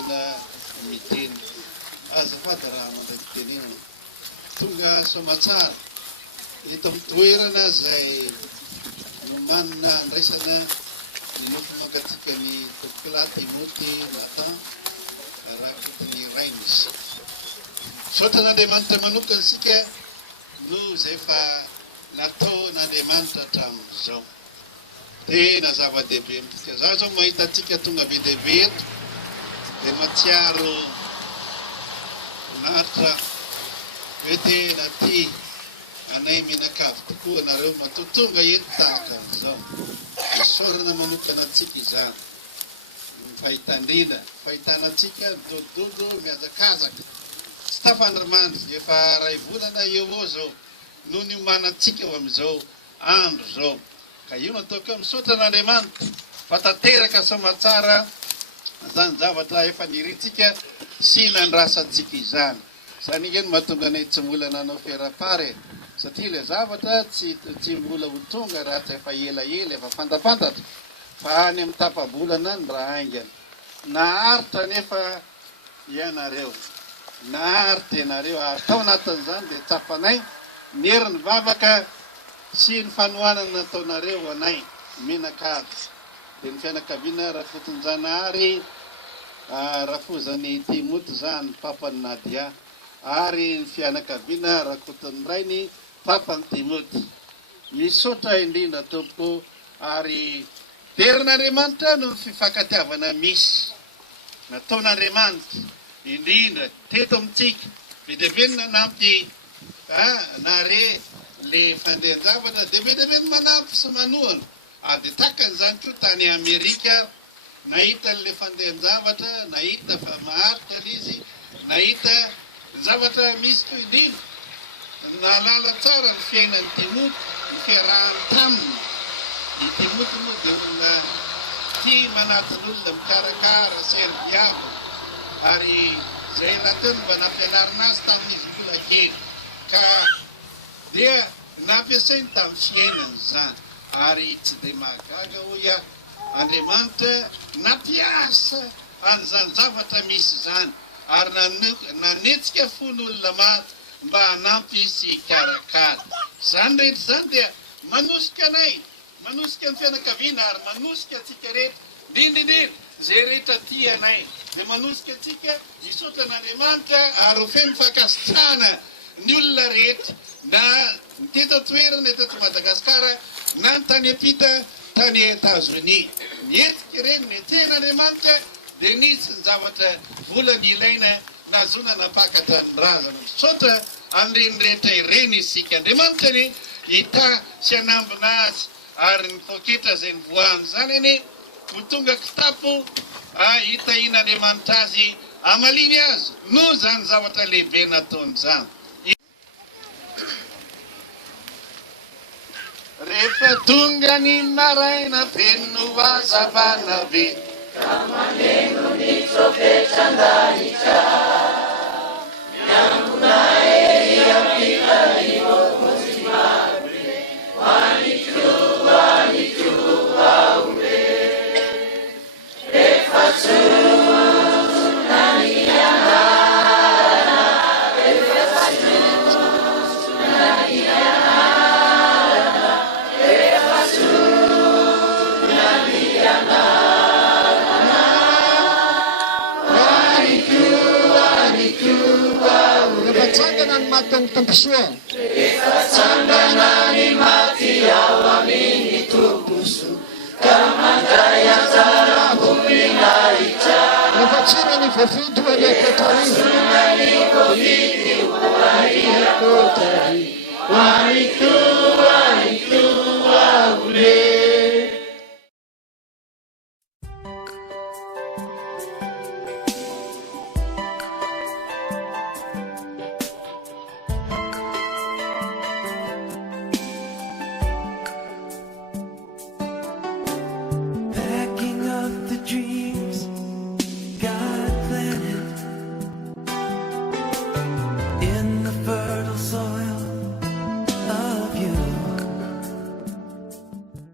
toerana miteny azafady raha mandrakiteny iny tonga soamatsara eto amin'ny toerana zay manana andraisana nofo magatsika ny tokola Timoty Natan raha Rains saotra n'Andriamanitra manokana sika no zay fa natao n'Andriamanitra hatramin'izao tena zava-dehibe amintsika za zao mahita atsika tonga be dehibe eto dia matsiaro natra hoe tena ty anay mianakavy tokoa anareo matotonga eto tahaka an'izao isorana manokana atsika izany fahitandrina fahitana atsika dododo miazakazaka tsy tafandrimandry efa ray volana eo eo zao no ny omanatsika eo amin'izao andro zao ka io nataoko misaotra n'Andriamanitra fa tanteraka soamatsara zany zavatra efa niritsika sy nandrasantsika izany zany ingeny mahatonga anay tsy mbola nanao ferapare satria le zavatra tsy mbola ho tonga raha tsy efa elaela efa fantapantatra fa any amin'ny tapabolana ny raha aingana naharitra nefa ianareo naharitra ianareo ary tao anatin'izany dia tsapanay nieriny vavaka sy ny fanohanana nataonareo anay mianakavy dia ny fianakaviana Rafotinjanahary Rafozany Timoty zany papany Nadia ary ny fianakaviana Rakoton'ny Rainy papany Timoty misaotra indrindra tompoko ary derin'Andriamanitra no fifankatiavana misy nataon'Andriamanitra indrindra teto amintsika be dehibe ny nanampy nare le fandehan-javatra dia be dehibe ny manampy sy manohana dia takan'izany koa tany Amerika nahita le fandehan-javatra nahita fa maharitra izy nahita zavatra misy toy indrindra nalala tsara ny fiainan'ny Timoty ny fiarahany taminy i Timoty moa dia olona tia manatin'olona mikarakara serviavo ary zay lahateo mba nampianarina azy tamin'izy mbola kely ka dia nampiasainy tamin'ny fiainany zany ary tsy dia mahagaga hoy Andriamanitra nampiasa an'izany zavatra misy zany ary nanetsika fon'olona maro mba hanampy sy hikarakara zany rehetra zany dia manosika anay manosika ny fianakaviana ary manosika atsika rehetra indrindrindrindra zay rehetra tia anay dia manosika atsika misaotra n'Andriamanitra ary ho feno fakasitrahana ny olona rehetra na teto toerana eto Madagasikara na ny tany ampita tany Etazonia nietika reny neten'Andriamanitra dia nisy ny zavatra volany ilaina nazona napakatra ny razana misaotra amin'ireny rehetra ireny isika Andriamanitra ny hita sy hanambina azy ary ny poketra zay ny voahany zany any ho tonga kitapo hitahian'Andriamanitra azy amaliny azy no zany zavatra lehibe nataon'izany rehefa tonga ny maraina feno hazavana be ka maneno ny tsofetran-danitra miangona ery ampitarivo kozy marobe hoanikoa ore rehefa tsosona ny anarana rehefa tsosona ny anarana rehefa tsosona ny anarana rehefa tsangana ny maty amin'ny tomposoa rehefa tsangana ny maty ao amin'ny tomposo ka mandray anjara hominahitra rehefa tsina ny voafidy ho any akotary tsona ny voafidy ho any akotary hoanitoa ore